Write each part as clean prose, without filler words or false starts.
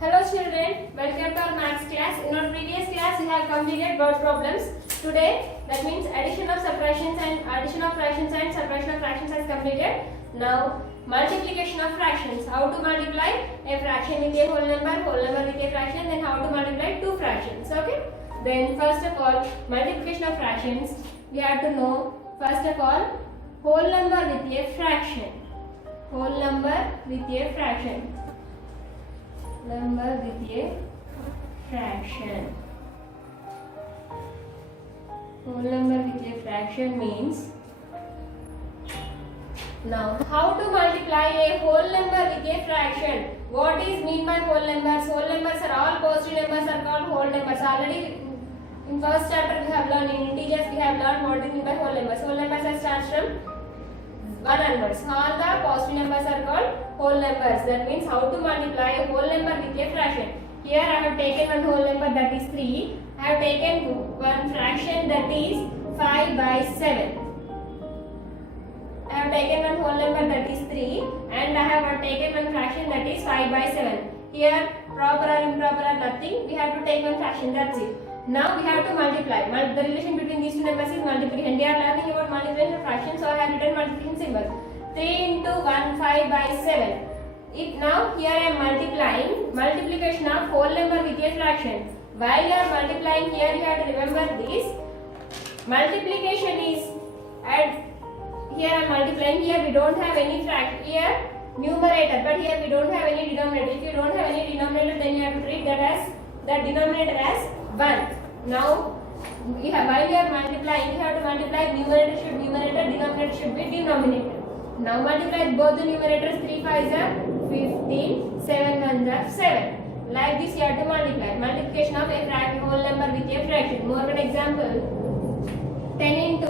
Hello children, welcome to our maths class. In our previous class we have completed word problems. Today that means addition of fractions and subtraction of fractions has completed. Now multiplication of fractions. How to multiply a fraction with a whole number with a fraction, then how to multiply two fractions. Okay? Then first of all multiplication of fractions, we have to know first of all whole number with a fraction. Whole number with a fraction. Number with a fraction. Whole number with a fraction means, now how to multiply a whole number with a fraction? What is mean by whole numbers? Whole numbers are all positive numbers are called whole numbers. Already in first chapter we have learned, in integers we have learned what is mean by whole numbers. Whole numbers are starts from one numbers. All the positive numbers are called whole numbers. That means how to multiply a whole number with a fraction. Here I have taken one whole number, that is 3. I have taken one fraction, that is 5 by 7. I have taken one whole number, that is 3, and I have taken one fraction, that is 5 by 7. Here proper or improper or nothing. We have to take one fraction, that's it. Now we have to multiply. The relation between these two numbers is multiplication. We are learning about multiplication of fractions, so I have written multiplication symbol. 3 into 1, 5 by 7. If now here I am multiplying multiplication of whole number with a fraction. While you are multiplying, here you have to remember this. Multiplication is at, here I am multiplying, here we don't have any fraction, here numerator, but here we don't have any denominator. If you don't have any denominator, then you have to treat that as, that denominator as 1. Now while you are multiplying, you have to multiply numerator should numerator, denominator should be denominator. Now multiply both the numerators. 3 5s are 15, 7 1s are 7. Like this you have to multiply. Multiplication of a whole number with a fraction. More an example. 10 into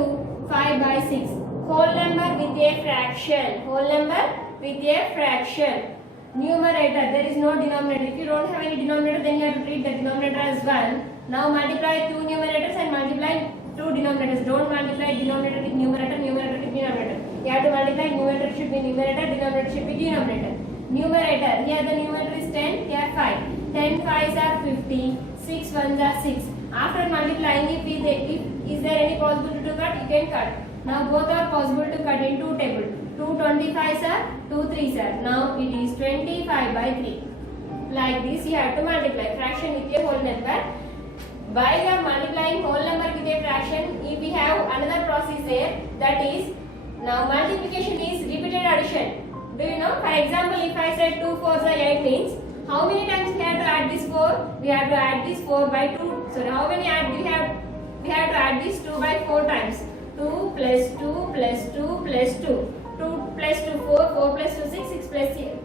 5 by 6. Whole number with a fraction. Whole number with a fraction. Numerator, there is no denominator. If you don't have any denominator, then you have to treat the denominator as 1. Now multiply two numerators and multiply two denominators. Don't multiply denominator with numerator, numerator with denominator. You have to multiply, numerator should be numerator, denominator should be denominator. Numerator, here the numerator is 10, here 5. 10 5s are 50, 6 1s are 6. After multiplying, if is there any possibility to cut, you can cut. Now both are possible to cut in two tables. 2 25s are 2 3s are. Now it is 25 by 3. Like this you have to multiply fraction with a whole number. While you are multiplying whole number with a fraction, if we have another process there, that is, now multiplication is repeated addition. Do you know? For example, if I said 2 4s are 8 means, how many times we have to add this 4? We have to add this 4 by 2. So how many add we have? We have to add this 2 by 4 times. 2 plus 2 plus 2 plus 2. 2 plus 2 4, 4 plus 2 6,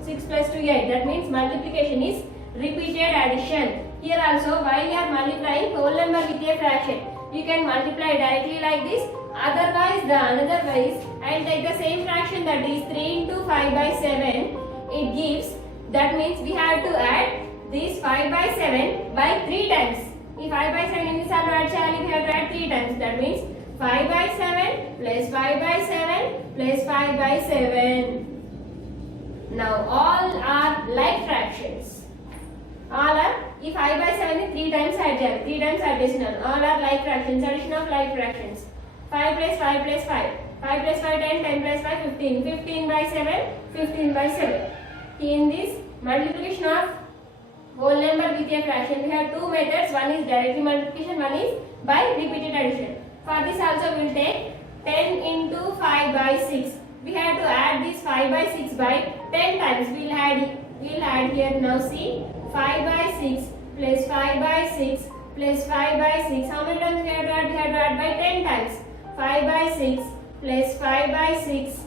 6 plus 2 8. That means multiplication is repeated addition. Here also, while you are multiplying whole number with a fraction, you can multiply directly like this. Otherwise, the another way is, I will take the same fraction, that is 3 into 5 by 7. It gives, that means we have to add this 5 by 7 by 3 times. If 5 by 7 in this have to add challenge, we have to add 3 times. That means 5 by 7 plus 5 by 7 plus 5 by 7. Now all are like fractions. All are, if 5 by 7 is 3 times add, 3 times additional. All are like fractions, addition of like fractions. 5 plus 5 plus 5. 5 plus 5 10, 10 plus 5 15. 15 by 7, 15 by 7. In this multiplication of whole number with a fraction, we have two methods. One is directly multiplication, one is by repeated addition. For this also we will take 10 into 5 by 6. We have to add this 5 by 6 by 10 times. We will add here now, see, 5 by 6 plus 5 by 6 plus 5 by 6. How many times we have to add? We have to add by 10 times. 5 by 6 plus 5 by 6.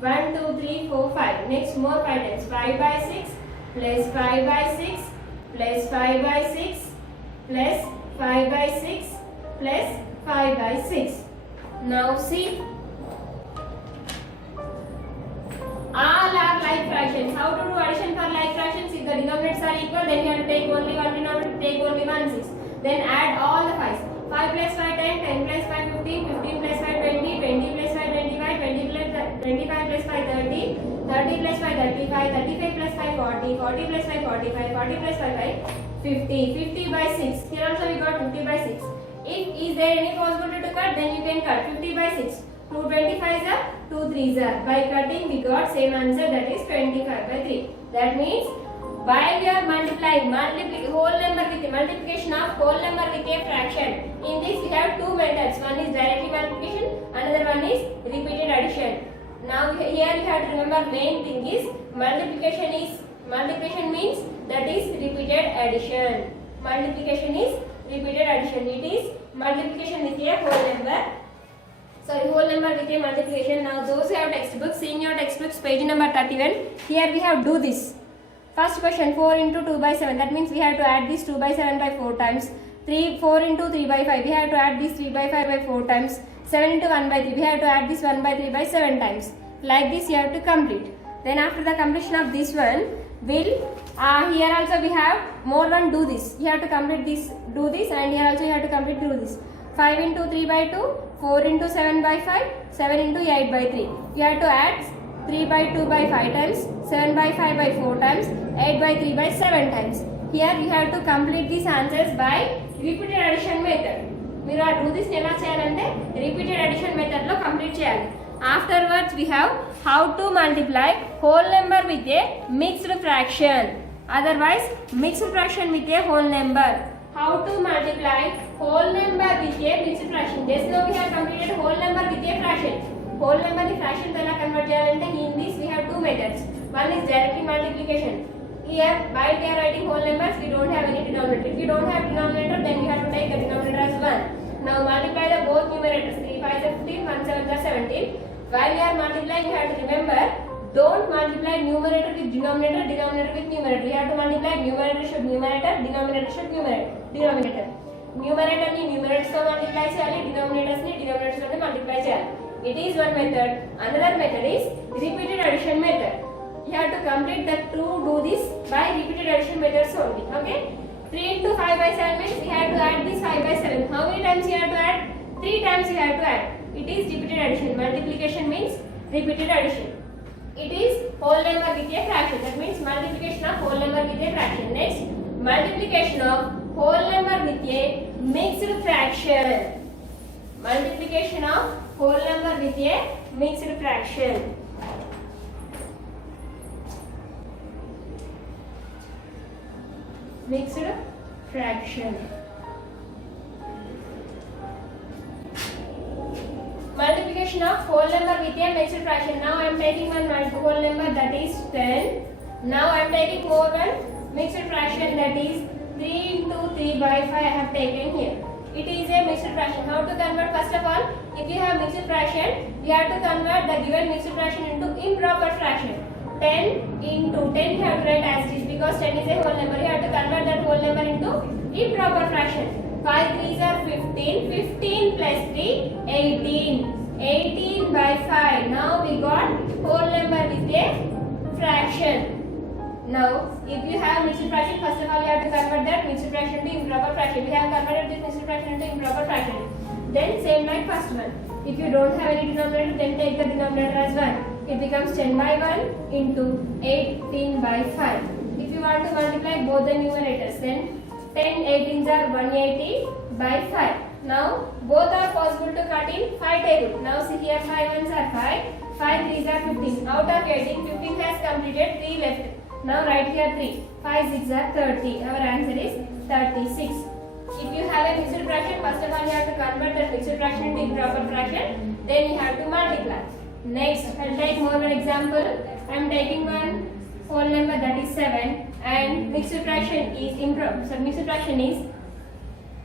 1, 2, 3, 4, 5. Next more 5 times. 5 by 6 plus 5 by 6 plus 5 by 6 plus 5 by 6 plus 5 by 6. Now see, all are like fractions. How to do addition for like fractions? If the denominators are equal, then you have to take only one denominator, take only 1 6. Then add all the 5s. 5 plus 5 10, 10 plus 5 15, 15 plus 5 20, 20 plus 5 25, 20 plus 25 plus 5 30, 30 plus 5 35, 35 plus 5 40, 40 plus 5 45, 40 plus 5 50, 50 by 6. Here also we got 50 by 6. If is there any possibility to cut, then you can cut 50 by 6. 2 25s are 2 3s are. By cutting we got same answer, that is 25 by 3. That means while you are multiplying whole number with multiplication of whole number with a fraction, in this we have two methods. One is directly multiplication, another one is repeated addition. Now here you have to remember main thing is multiplication means that is repeated addition. Multiplication is repeated addition. It is multiplication with a whole number. Sorry, whole number with a multiplication. Now those who have textbooks, see in your textbooks page number 31. Here we have do this. First question, 4 into 2 by 7. That means we have to add this 2 by 7 by 4 times. 4 into 3 by 5. We have to add this 3 by 5 by 4 times. 7 into 1 by 3. We have to add this 1 by 3 by 7 times. Like this you have to complete. Then after the completion of this one, here also we have more one do this. You have to complete this, do this, and here also you have to complete do this. 5 into 3 by 2, 4 into 7 by 5, 7 into 8 by 3. You have to add 3 by 2 by 5 times, 7 by 5 by 4 times, 8 by 3 by 7 times. Here you have to complete these answers by repeated addition method. మీరు ఆ do this ఎలా చేయాలంటే repeated addition method లో complete చేయాలి. Afterwards we have how to multiply whole number with a mixed fraction. Otherwise mixed fraction with a whole number. How to multiply whole number with a mixed fraction. Just now we have completed whole number with a fraction. Whole number ని fraction తో ఎలా convert చేయాలంటే in this we have two methods. One is directly multiplication. Here while we are writing whole numbers we don't have any denominator. If you don't have denominator then you have to take the denominator as 1. Now multiply the both numerators. 3 5 are 15, 1 7 are 17. While you are multiplying you have to remember, don't multiply numerator with denominator, denominator with numerator. You have to multiply numerator should numerator, denominator should denominator. Numerator ni numerators తో multiply చేయాలి, denominators ni denominators తో multiply చేయాలి. It is one method. Another method is repeated addition method. You have to complete the to do this by repeated addition methods only. Okay? 3 into 5 by 7 means we have to add this 5 by 7. How many times you have to add? 3 times you have to add. It is repeated addition. Multiplication means repeated addition. It is whole number with a fraction. That means multiplication of whole number with a fraction. Next, multiplication of whole number with a mixed fraction. Multiplication of whole number with a mixed fraction. Mixed fraction. Multiplication of whole number with a mixed fraction. Now I am taking one whole number that is 10. Now I am taking more one mixed fraction that is 3 into 3 by 5 I have taken here. It is a mixed fraction. How to convert? First of all, if you have mixed fraction, you have to convert the given mixed fraction into improper fraction. 10 into 10 you have to write as it is because 10 is a whole number. You have to convert that whole number into improper fraction. 5 3s are 15. 15 plus 3, 18. 18 by 5. Now we got whole number with a fraction. Now, if you have mixed fraction, first of all you have to convert that mixed fraction to improper fraction. We have converted this mixed fraction into improper fraction. Then same like first one. If you don't have any denominator, then take the denominator as 1. It becomes 10 by 1 into 18 by 5. If you want to multiply both the numerators, then 10 18s are 180 by 5. Now both are possible to cut in 5 table. Now see here 5 ones are 5, 5 3s are 15. Out of 18, 15 has completed, 3 left. Now write here 3. 5 6 are 30. Our answer is 36. If you have a mixed fraction, first of all you have to convert that mixed fraction into improper fraction. Then you have to multiply. Next, I'll take more one example. I am taking one whole number that is 7 and mixed fraction is improper. So mixed fraction is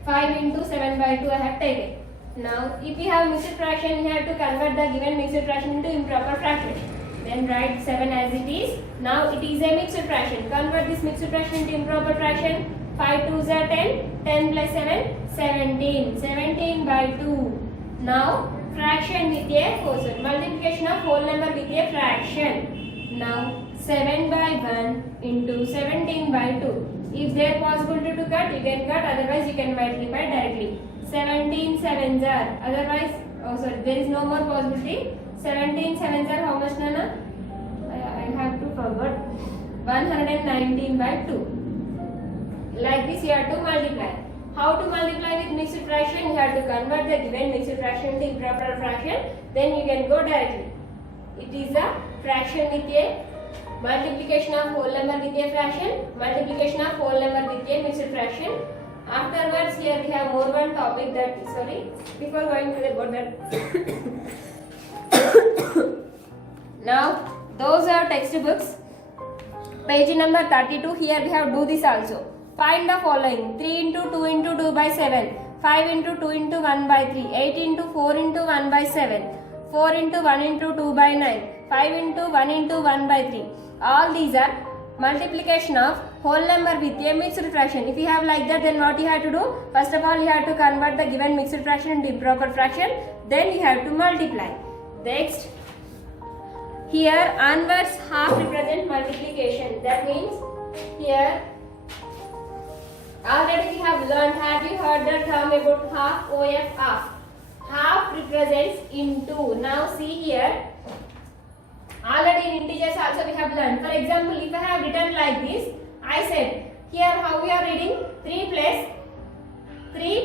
5 into 7 by 2 I have taken. Now if you have mixed fraction, you have to convert the given mixed fraction into improper fraction. Then write 7 as it is. Now it is a mixed fraction. Convert this mixed fraction into improper fraction. 5 2s are 10. 10 plus 7, 17. 17 by 2. Now fraction with a quotient. Multiplication of whole number with a fraction. Now 7 by 1 into 17 by 2. If there is possibility to cut, you can cut. Otherwise, you can multiply directly. 17 7s are. Otherwise, there is no more possibility. 17 sevens are how much, Nana? I have to forget. 119 by 2. Like this you have to multiply. How to multiply with mixed fraction? You have to convert the given mixed fraction to improper fraction. Then you can go directly. It is a fraction with a multiplication of whole number with a fraction, multiplication of whole number with a mixed fraction. Afterwards, here we have more one topic that, sorry, before going to the board that. Now, those are textbooks. Page number 32, here we have do this also. Find the following: 3 into 2 into 2 by 7, 5 into 2 into 1 by 3, 8 into 4 into 1 by 7, 4 into 1 into 2 by 9, 5 into 1 into 1 by 3. All these are multiplication of whole number with a mixed fraction. If you have like that, then what you have to do? First of all, you have to convert the given mixed fraction into improper fraction. Then you have to multiply. Next, here onwards half represent multiplication. That means here already we have learned. Have you heard the term about half? OF half. Half represents into. Now see here. Already in integers also we have learned. For example, if I have written like this, I said here how we are reading 3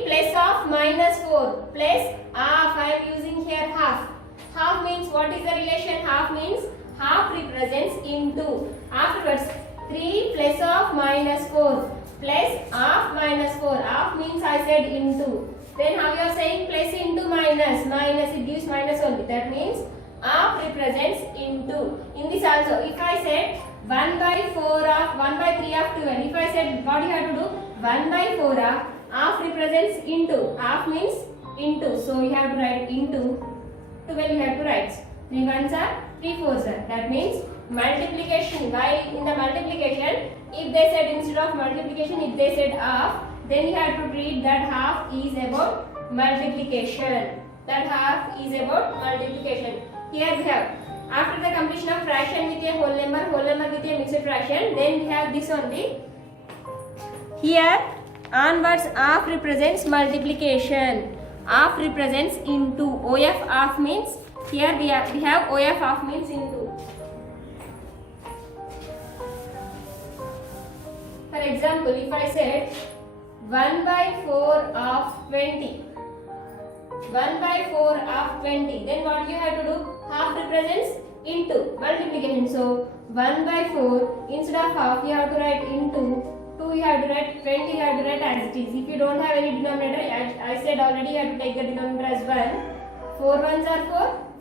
plus of minus 4 plus half. I am using here half. Half means what is the relation? Half means half represents into. Afterwards 3 plus of minus 4 plus half minus 4. Half means I said into. Then how you are saying plus into minus? Minus, it gives minus only. That means half represents into. In this also, if I said 1 by 4 of 1 by 3 of 12, if I said what you have to do? 1 by 4 of half represents into. Half means into. So you have to write into. 12 you have to write. 3 ones are 3 fours are. That means multiplication. While in the multiplication, if they said instead of multiplication, if they said half, then you have to treat that half is about multiplication. That half is about multiplication. Here we have, after the completion of fraction with a whole number with a mixed fraction, then we have this only. Here onwards half represents multiplication. Half represents into. OF half means, here we have OF half means into. For example, if I said 1 by 4 of 20, 1 by 4 of 20, then what you have to do? Half represents into multiplication. So 1 by 4 instead of half you have to write into. 2 you have to write, 20 you have to write as it is. If you don't have any denominator, I said already you have to take the denominator as 1. 4 ones are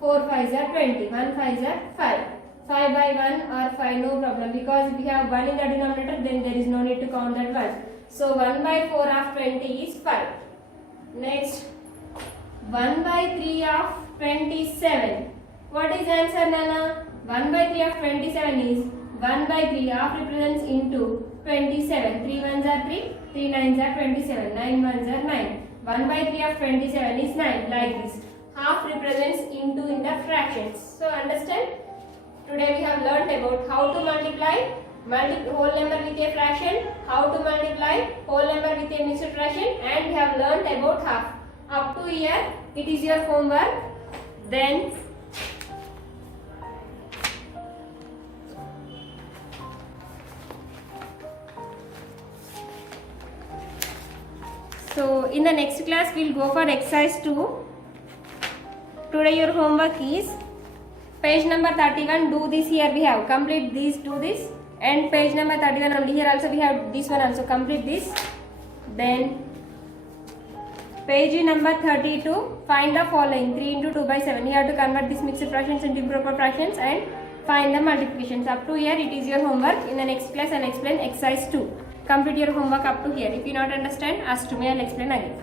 4, 4 fives are 20, 1 fives are 5. 5 by 1 or 5, no problem, because if you have 1 in the denominator, then there is no need to count that 1. So 1 by 4 of 20 is 5. Next, 1 by 3 of 27. What is answer, Nana? 1 by 3 of 27 is 1 by 3 half represents into 27. 3 ones are 3, 3 nines are 27, 9 ones are 9. 1 by 3 of 27 is 9, like this. Half represents into in the fractions. So understand? Today we have learnt about how to multiply whole number with a fraction, how to multiply whole number with a mixed fraction, and we have learnt about half. Up to here, it is your homework. Then so in the next class we will go for exercise 2. Today your homework is page number 31. Do this. Here we have complete this, do this, and page number 31 only. Here also we have this one also, complete this. Then page number 32, find the following: 3 into 2 by 7. You have to convert these mixed fractions into improper fractions and find the multiplications. Up to here it is your homework. In the next class I'll explain exercise 2. Complete your homework up to here. If you not understand, ask to me, I'll explain again.